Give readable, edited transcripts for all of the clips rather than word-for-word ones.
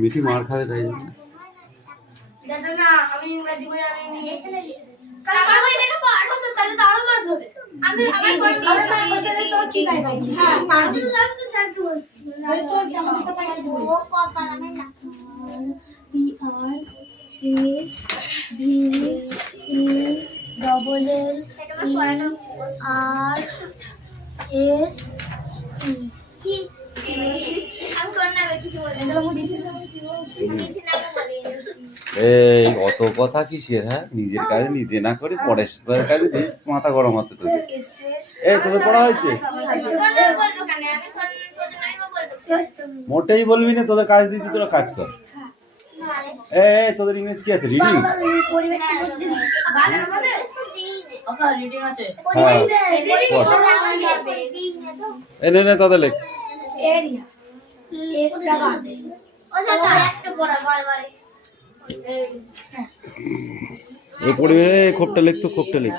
মিঠি মার খাবে তাই জন্য এই অত কথা কিসের? হ্যাঁ, নিজের কাজে নিজে না করে পরের কাজে মাথা গরম হচ্ছে তোদের। এই তোদের পড়া হয়েছে? মোটেই বলবি না, তোদের কাজ দিচ্ছি, তোরা কাজ কর। এই তোদের ইংলিশ কি আছে? রিডিং? এই নে তাদের লেখ। পড়বে খোপটা লিখ, তো খোপটা লিখ।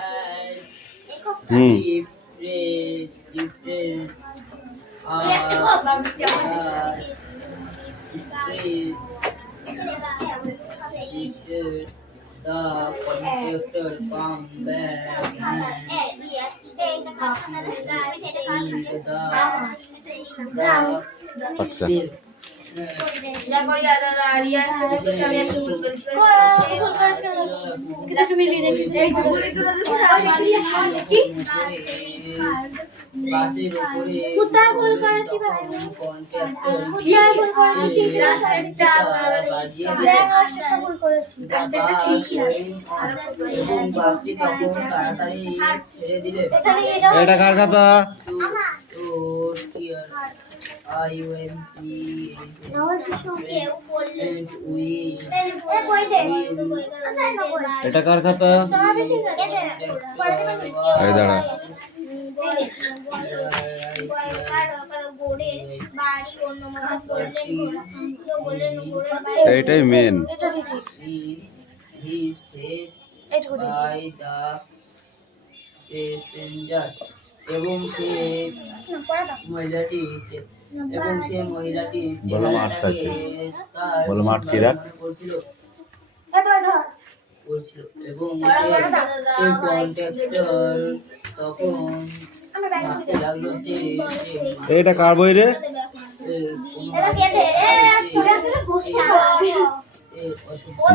আচ্ছা কোথায় ভুল করেছি ভাই? কোথায় ভুল করেছি? ভুল করেছি। এটা কার কথা? এটা কার খাতা? এই দাঁড়া, এইটাই মেন। এবং সে মহিলাটি করছিল এবং তখন ভাবতে লাগলো যে এটা কার বই রে?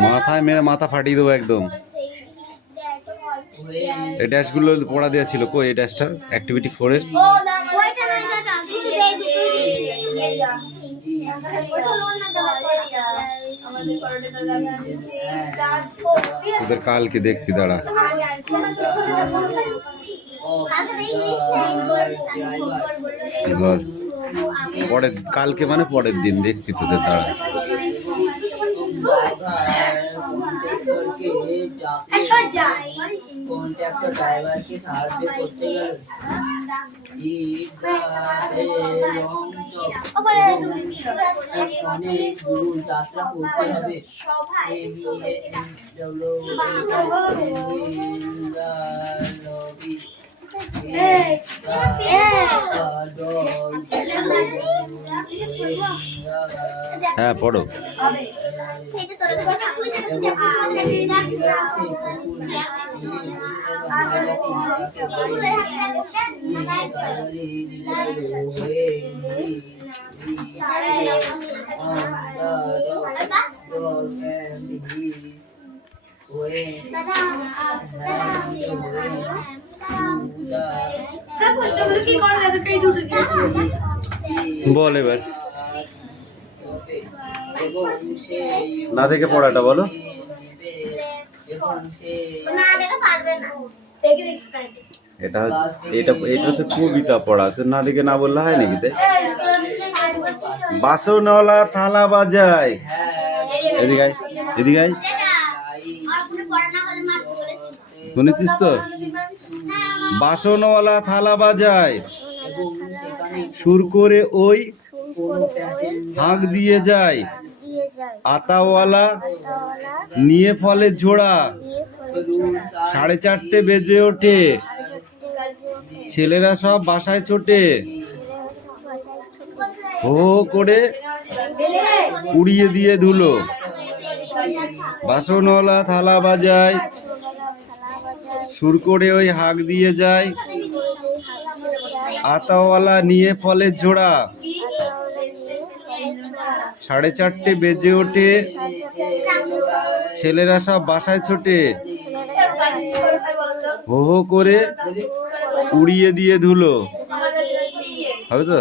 মাথায় মেরে মাথা ফাটিয়ে দেবো একদম। এই ড্যাশগুলো পড়া দেওয়া ছিল, কই এই ড্যাশটা? অ্যাক্টিভিটি 4 এর ওদের কালকে দেখছি, দাঁড়া। পরের কালকে মানে পরের দিন দেখছি তোদের, দাঁড়া। ড্রাইভারকে সাহায্য করতে গেল। অনেক দূর যাত্রা করতে হবে। হ্যাঁ পড়ো। বল এবার না দেখে পড়াটা বলো। এটা হচ্ছে কবিতা পড়া, তো না দেখে না বললে হয় নাকি? তাই বাসনওয়ালা থালা বাজায়, এদিকে আয়, এদিকে আয়, শুনেছিস তো? বাসনওয়ালা থালা বাজায়, সুর করে ওই হাঁক দিয়ে যায়, আতাওয়ালা নিয়ে ফলের ঝোড়া 4:30 বেজে ওঠে ছেলেরা সব বাসায় ছোটে হো হো করে উড়িয়ে দিয়ে ধুলো বাসনওয়ালা থালা বাজায় সুর করে ওই হাঁক দিয়ে যায় আতাওয়ালা নিয়ে ফলের ঝোড়া 4:30 বেজে ওঠে ছেলেরা সব বাসায় ছোটে হো হো করে উড়িয়ে দিয়ে ধুলো হবে তো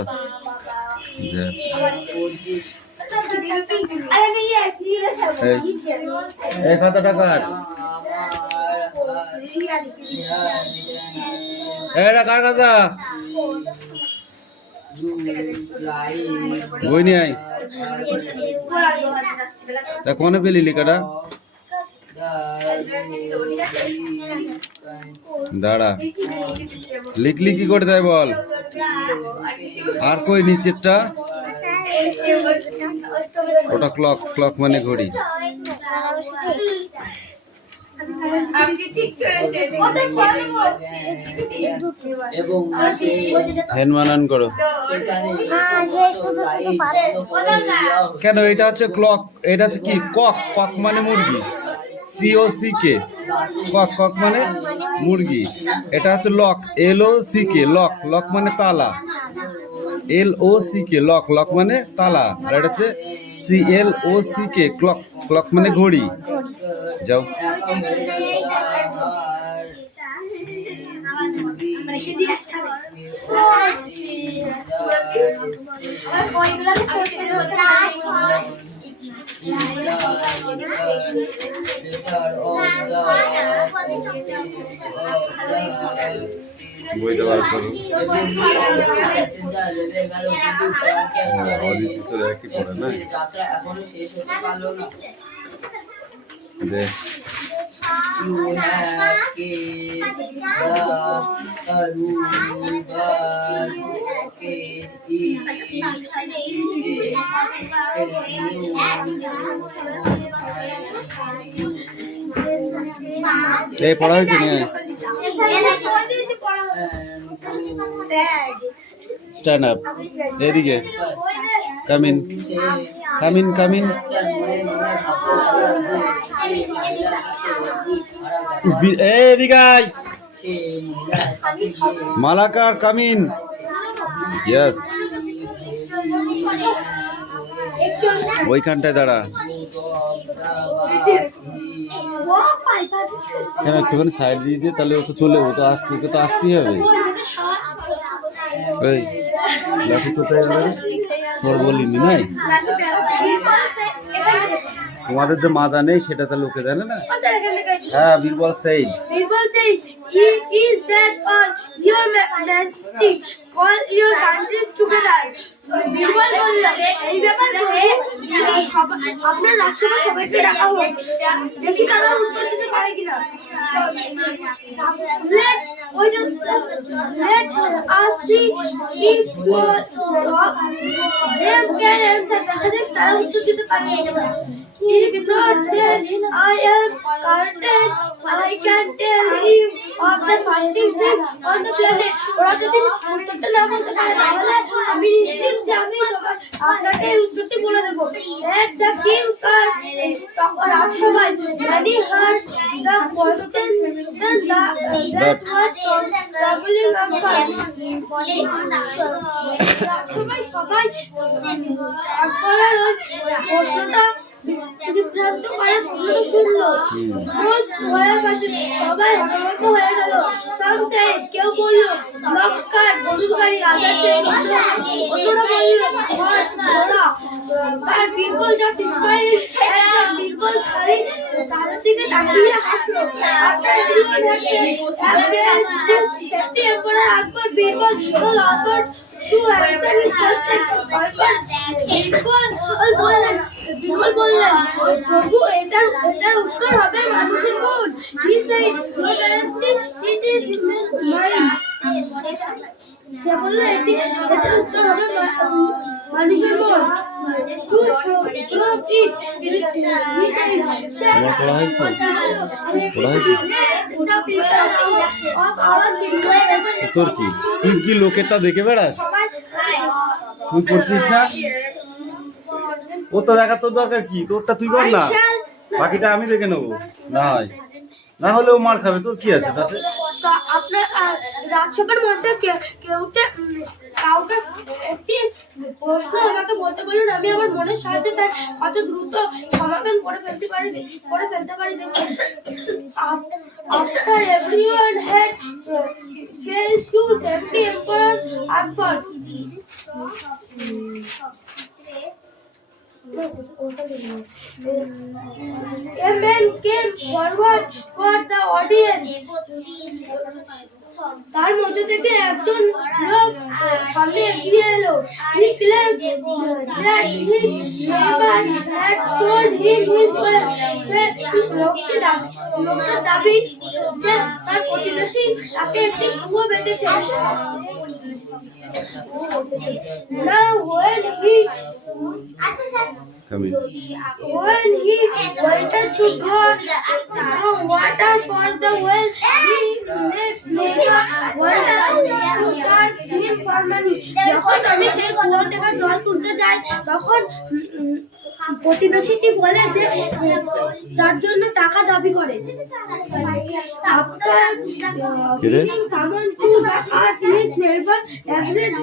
এই কত টাকা এটা কার কাছে বই নিয়ে আয় তা কোনে পেলি লিখাটা দাঁড়া লিখলি কি করে তাই বল আর কই নিচেরটা ওটা ক্লক ক্লক মানে ঘড়ি হ্যান মানান করো কেন এটা হচ্ছে ক্লক এটা হচ্ছে কি কক কক মানে মুরগি COCK কক কক মানে মুরগি এটা হচ্ছে লক LOCK লক লক মানে তালা LOCK লক লক মানে তালা আর এটা হচ্ছে CLOCK ক্লক ক্লক মানে ঘড়ি যাও বইটা বার করো একই পড়ে না দে You have kept the এই পড়া হয়েছে না স্ট্যান্ড আপ এদিকে come in come in come in এদিকে আয় মালাকার কাম ইন ইয়েস ওইখানটায় দাঁড়া কেন একটুখানি সাইড দিয়ে দিয়ে তাহলে ও তো চলে ও তো আসতেই হবে ওই লাঠি কোথায় গেল তোর বলিনি নাই তোমাদের যে মাজা নেই সেটা তো লোকে জানে না হ্যাঁ বীরবল সেই is that all your majesty call your countries together Birbal বললেন এই ব্যাপারে আপনার রাষ্ট্রসভা সবাইকে ডাকা হোক দেখি তারা উত্তর দিতে পারে কিনা let us see if them can answer দেখা যাক তারা উত্তর দিতে পারে কিনা If not, then I am certain I can tell him of the fasting days on the planet. ওরা যদি উত্তরটা না বলতে পারে তাহলে আমি নিশ্চিত যে আমি আপনাকে উত্তরটি বলে দেব। Let the king তখন রাজসভায় many heard the question that was troubling us. রাজসভায় সবাই একবারের ওই প্রশ্নটা বিভ্রান্ত করে শুনলো সবাই হতভম্ব হয়ে গেল কেউ বললো নমস্কার বধুকারী রাজার তার বীরবল যা বীরবল খালি তাদের দিকে তাকিয়ে হাসলো আকবর Birbal offered to answer his question. Birbal বললেন প্রভু এটার উত্তর হবে মানুষের মন he said it is mine সে বলল এটার উত্তর হবে মানুষের মন from it. তোমার পড়া হয়েছে? পড়া হয়েছে? The people of our people. তোর কি, তুই কি লোকের তা দেখে বেড়াস? তুই পড়ছিস না? ও তো দেখা তোর দরকার কি, তোরটা তুই কর না, বাকিটা আমি দেখে নেবো। না হয় না হলেও মার খাবে, তোর কি আছে তাতে? আপনার রাজসভার মধ্যে কাউকে একটি প্রশ্ন আমাকে বলতে বলুন, আমি আমার মনের সাহায্যে তার কত দ্রুত সমাধান করে ফেলতে পারি দেখুন। After everyone had failed to save the Emperor Akbar, a man came forward for the audience. তার মধ্যে থেকে একজন লোক সামনে এগিয়ে এলো। He claimed that his neighbor had told him his soul. সে লোকটা দাবি যে তার প্রতিবেশী তাকে একটি কুয়ো বেঁধেছে। Now when he Come in. wanted to draw water for the well, his neighbor wanted to charge him for money. যখন আমি সেই কুয়ো থেকে জল তুলতে যাই, তখন প্রতিবেশীটি বলে যে তার জন্য টাকা দাবি করে। After giving someone to the earth, his neighbor agreed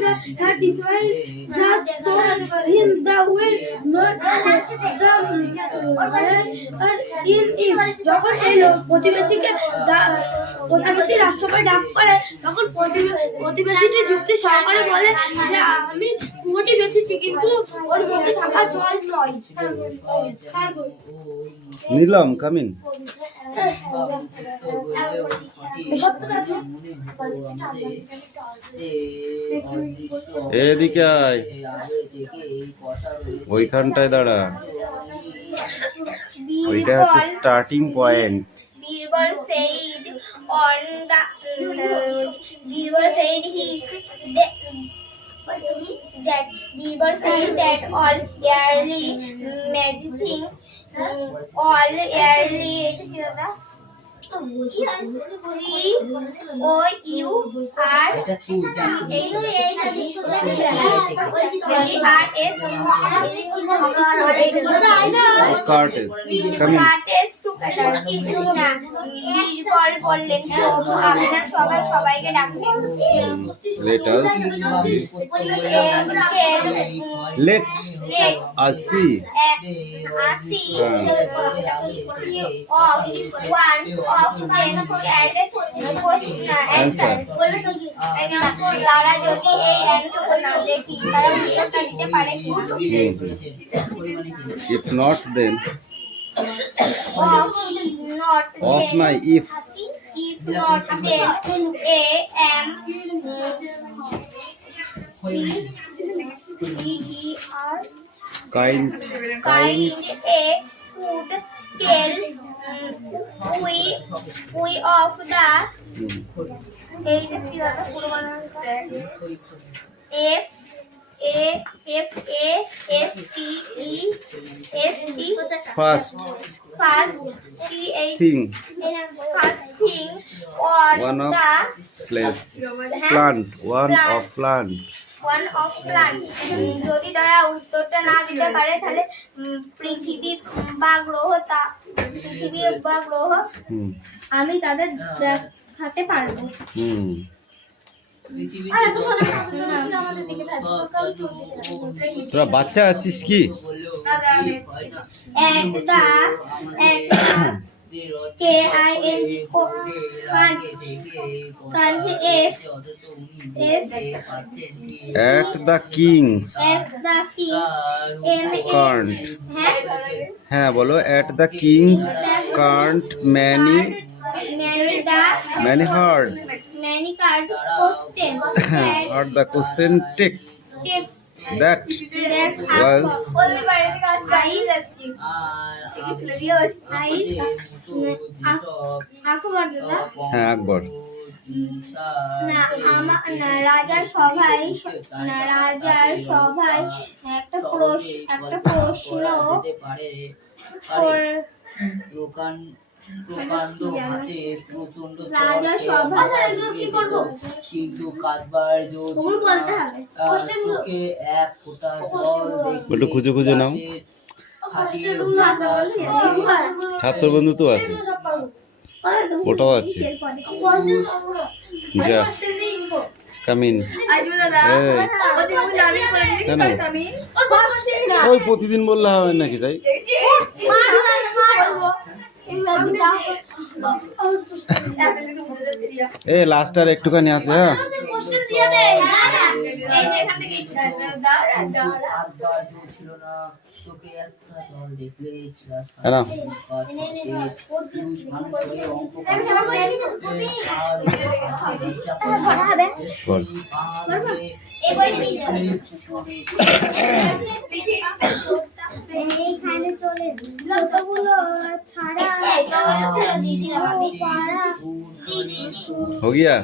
that his wife just told him the way not যখন সেই প্রতিবেশী রাজসভায় ডাক করে, তখন প্রতিবেশীটি যুক্তি সহকারে বলে যে আমি কুয়োটি বেঁচেছি, কিন্তু ওর মধ্যে থাকা জল নয়। নিলাম, কামিন। এদিকে আয়, ওইখানটায় দাঁড়া, ওইটা হচ্ছে starting point. Birbal said that all early magic things, all early বললেন আপনারা সবাইকে ডাকবেন। Let us see তারা যদি এই অ্যান্সার না দেখি, তারা উত্তরটা দিতে পারে কি? If not, then Of my if not, then kind a food tell we of the এইটা কি দাদা পুরো বানানটা first thing or one of the plant one of plant যদি তারা উত্তরটা না দিতে পারে, তাহলে পৃথিবী বা গ্রহ আমি তাদের দেখাতে পারবো। তোরা বাচ্চা আছিস কি? At the king's can't, হ্যাঁ বলো, at the king's can't many hard the question takes that was আকবর। রাজার সভায় একটা প্রশ্ন একটা প্রশ্ন যেতে পারে প্রকাণ্ড হাতে প্রচন্ড রাজা সভা কিন্তু কাঁদবার চোখে এক ফোঁটা জল একটু খুঁজে খুঁজে নাও। ফাটিয়ে ছাত্র বন্ধু তো আছে, ওটাও আছে। যা কামিন কেন ওই প্রতিদিন বললে হবে নাকি? তাই এ লাস্ট আর একটুখানি আছে। হ্যাঁ ছিল না চোখে একটা জল দেখলে হ্যাঁ বল। এইখানে চলে যতগুলো ছাড়া हो गया?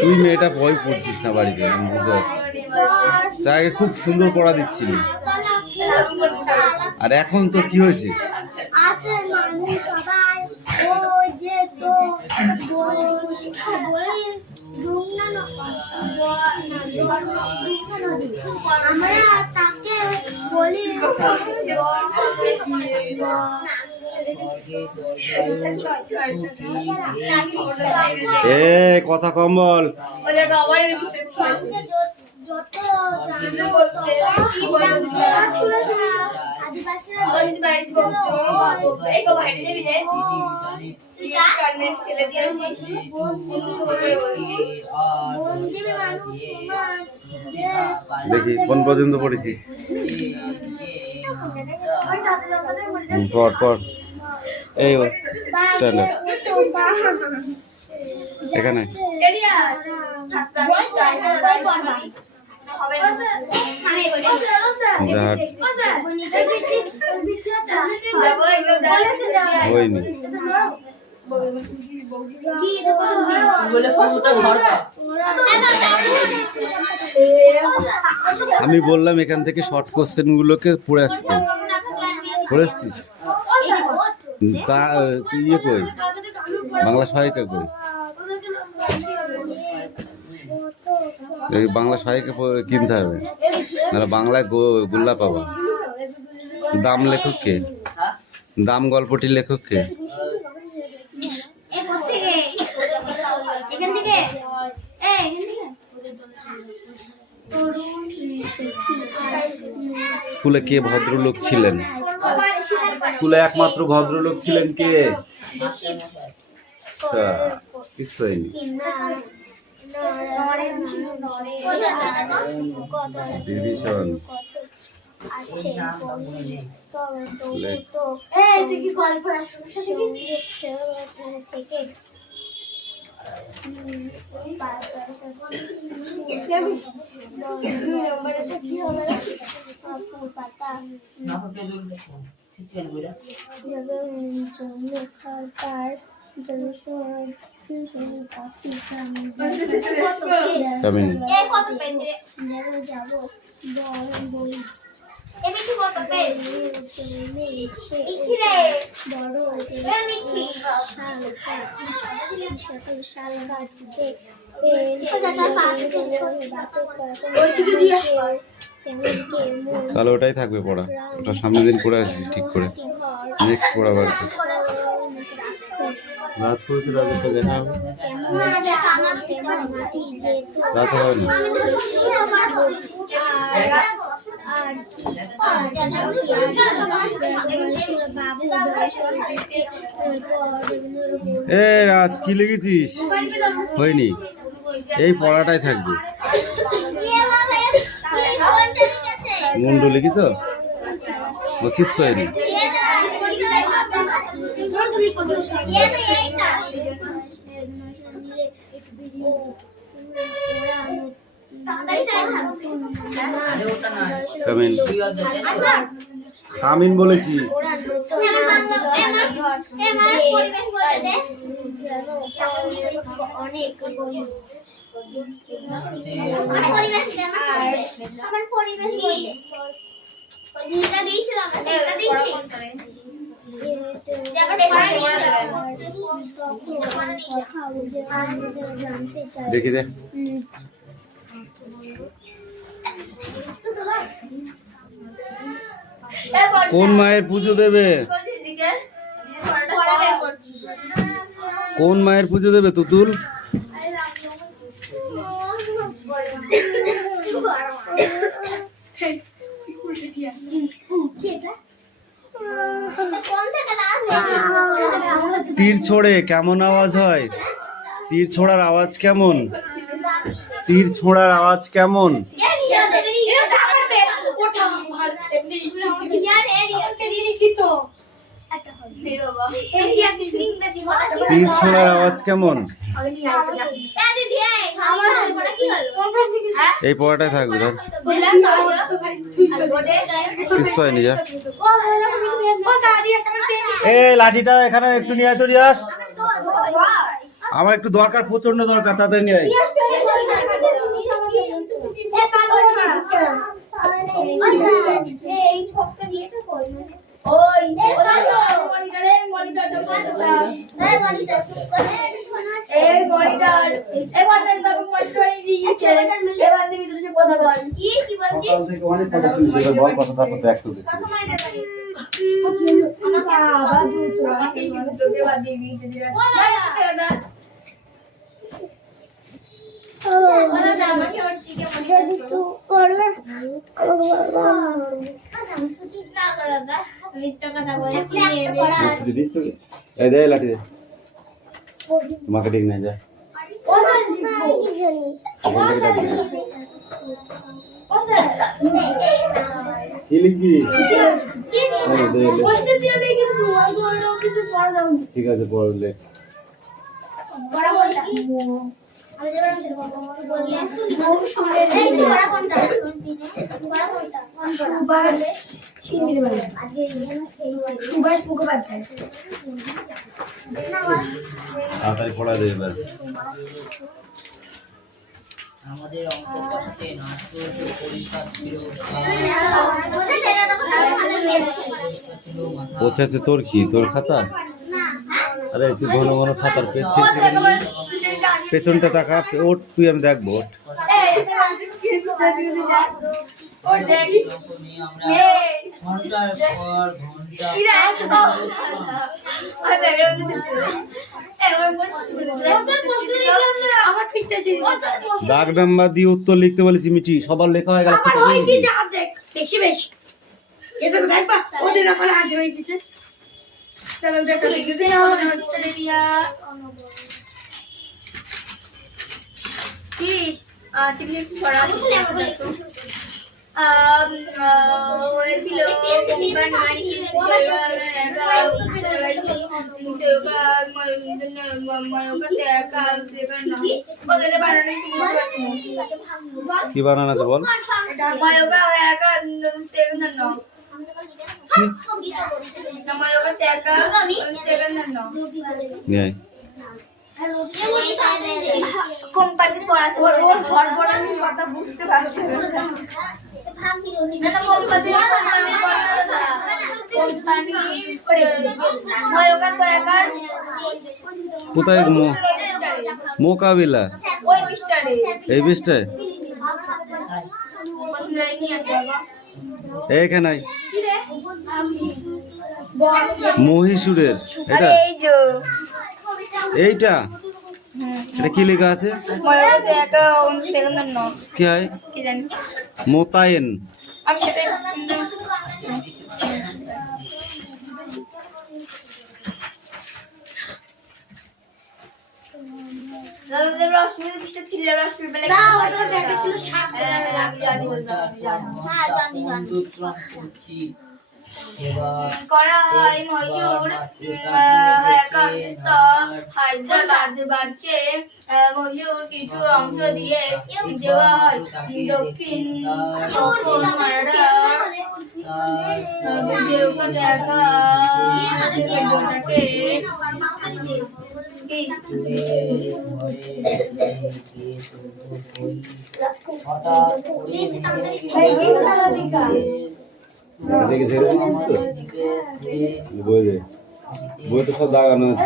তুই মেয়েটা বই পড়ছিস না বাড়িতে, আমি বুঝতে পারছি। তাকে খুব সুন্দর পড়া দিচ্ছিলি, আর এখন তো কি হয়েছে? আমরা তাকে বলি এ কথা কম বল। দেখি কোন পর্যন্ত পড়েছিস? পর পর এই স্ট্যান্ডার্ড এখানে হয়নি। আমি বললাম এখান থেকে শর্ট কোশ্চেন গুলোকে পড়ে আসতে, পড়ে আসছিস? তা ইয়ে কই, বাংলা সহায়িকা কই? বাংলা সহায়িকা কিনতে হবে, নাহলে বাংলায় গোল্লা পাবা। দাম লেখক কে? দাম গল্পটির লেখক কে? স্কুলে কে ভদ্রলোক ছিলেন? স্কুলে একমাত্র ভদ্রলোক ছিলেন কে? কিছু হয়নি। বিভীষণ। তাহলে ওটাই থাকবে পড়া, ওটা সামনের দিন পড়ে আসবি ঠিক করে। নেক্সট পড়াবার রাজ করেছে, রাজেরটা দেখা হবে। রাত হয় না। এ রাজ কি লিখেছিস? হয়নি, এই পড়াটাই থাকবে। মুন্ডু লিখিস? ও কিচ্ছু হয়নি। কামিন বলেছি। আমার পরিবেশ আমার পরিবেশ বইতে দিনটা দিয়েছিলাম না দিনটা দিয়েছি দেখি দে কোন মায়ের পুজো দেবে? কোন মায়ের পুজো দেবে তুতুল? তীর ছোড়ে কেমন আওয়াজ হয়? তীর ছোড়ার আওয়াজ কেমন? তীর ছোড়ার আওয়াজ কেমন? তীর ছোড়ার আওয়াজ কেমন? এই পড়াটাই থাকবে ধর, কিছু হয়নি যা। এই লাঠিটা এখানে একটু নিয়ে আয় তো রিয়াস, আমার একটু দরকার, প্রচন্ড দরকার, তাড়াতাড়ি নিয়ে আয়। লাঠি দে, তোমাকে ঠিক না যায়। কি লিখবি? ঠিক আছে পড়লে তাড়াতাড়ি পড়া দেবে এবার। আমাদের অঙ্ক করতে নাট্য পরীক্ষা ছিল পৌঁছাচ্ছে তোর কি, তোর খাতা? আরে তুই ঘন ঘন খাতার পেছনটা তাকা, ওঠ তুই, আমি দেখবো ওঠ। ঘন্টার পর দাগ নাম্বার দিয়ে উত্তর লিখতে বলেছি মিটি, সবার লেখা হয়ে গেল। বেশি বেশি এটা তো দেখবা ওদের আমার আগে হয়ে গেছে। চলো দেখো লিখতে হবে স্টাডি দিয়া 30 তুমি একটু পড়া হয়েছিল কি বানানো আছে বল? কোম্পানির পড়া আছে, ওর ঘর পড়ানোর কথা বুঝতে পারছি না। কোথায় মোকাবিলা? এই বিষটায় এইখানে মহীশূরের এটা, এইটা এটা কি লেখা আছে? কি হয় মোতায়েন? করা হয় ময়ূর হায়দ্রাবাদকে ময়ূর কিছু অংশ দিয়ে দেওয়া হয় দক্ষিণ আমি যে ওকে টাকা ওটাকে দেখে ছেড়ে বই দে, বই তো সব দাগানো আছে।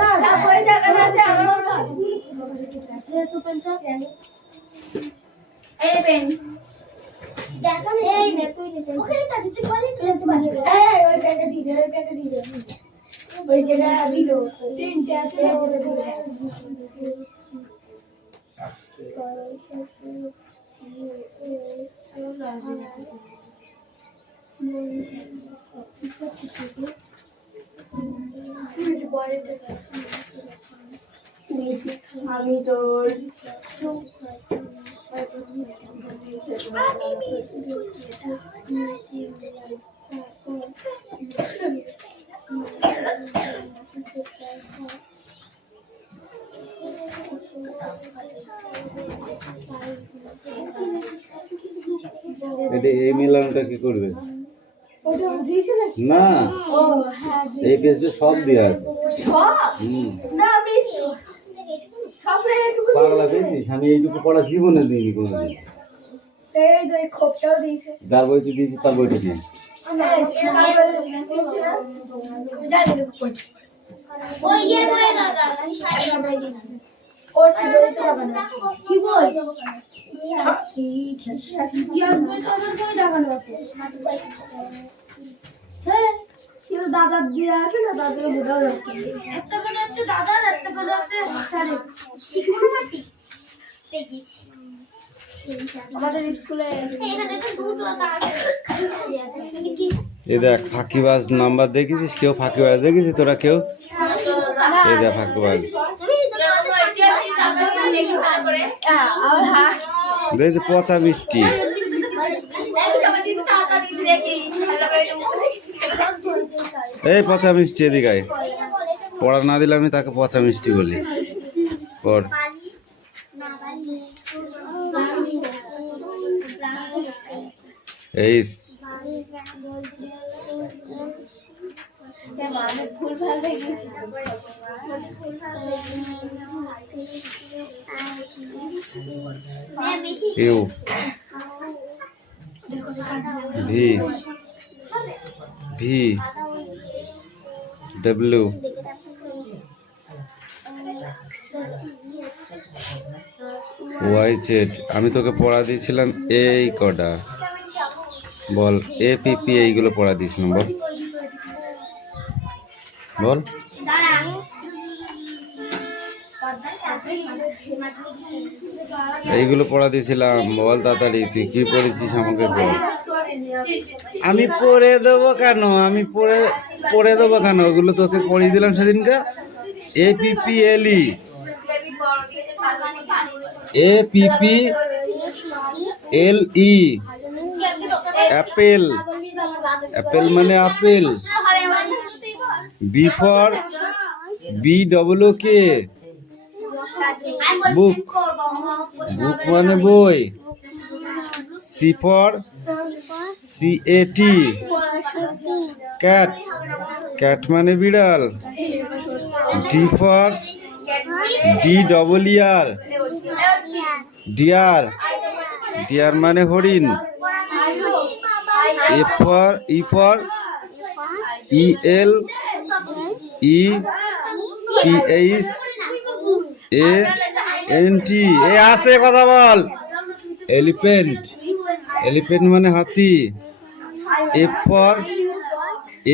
আমি তোর এটা এই মিলানটা কি করবে? না, এই পেজে সব দেওয়া আছে। পাগলা পেয়েছিস, আমি এইটুকু পড়া জীবনে দিইনি কোনোদিন। যার বইটি দিয়েছি তার বইটি দিই। কি বই? দাদা দিয়ে আছে না, দাদার বোঝাও যাচ্ছে। একটা করে হচ্ছে দাদার, একটা করে হচ্ছে স্যারের। আমাদের স্কুলে এখানে তো দুটো আছে। এই দেখ ফাঁকিবাজ নাম্বার দেখেছিস? কেউ ফাঁকিবাজ দেখেছিস তোরা কেউ? এই দেখ ফাঁকিবাজ দেখছি পচা মিষ্টি। এই পচা মিষ্টি এদিকে আয়। পড়া না দিলে আমি তাকে পচা মিষ্টি বলি। পড়। এই U V V W Y Z. আমি তোকে পড়া দিয়েছিলাম এই কটা, বল। এ পি পি এইগুলো পড়া দিয়েছিলাম, বল বল। এইগুলো পড়া দিয়েছিলাম, বল তাড়াতাড়ি। তুই কি পড়েছিস আমাকে বল। আমি পড়ে দেবো কেন? আমি পড়ে দেবো কেন? ওগুলো তোকে পড়িয়ে দিলাম সেদিনকে। A P P L E, A P P L E, apple. Apple মানে আপেল। B for B W K, book. Book মানে বই। C for C A T, cat. Cat মানে বিড়াল। D for D double E R, deer. Deer মানে হরিণ। E for E L E P H A N T. এ আস্তে কথা বল। এলিফ্যান্ট। এলিফ্যান্ট মানে হাতি। F for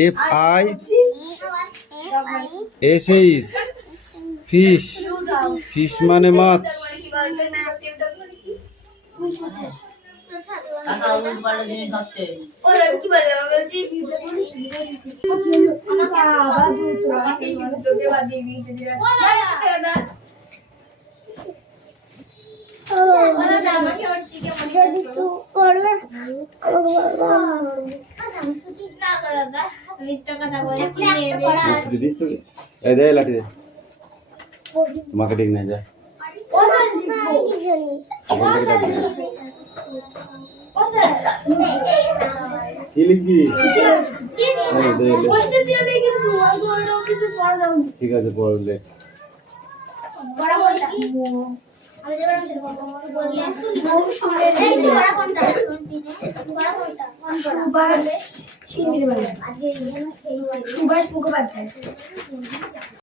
F I S H, fish. Fish মানে মাছ। লাঠি দে, তোমাকে ঠিক না যায়। কি লিখবি? কোশ্চেন দিয়ে নেই কিন্তু আর বললো কিন্তু পড়া দাও। ঠিক আছে পড়লে পড়া বলটা আমি যেবার আমি সেটা বলবো বললে বহু সময় এই পড়া কোনটা পড়া কোনটা সুভাষ চিংড়ি বলে আজকে সুভাষ মুখোপাধ্যায়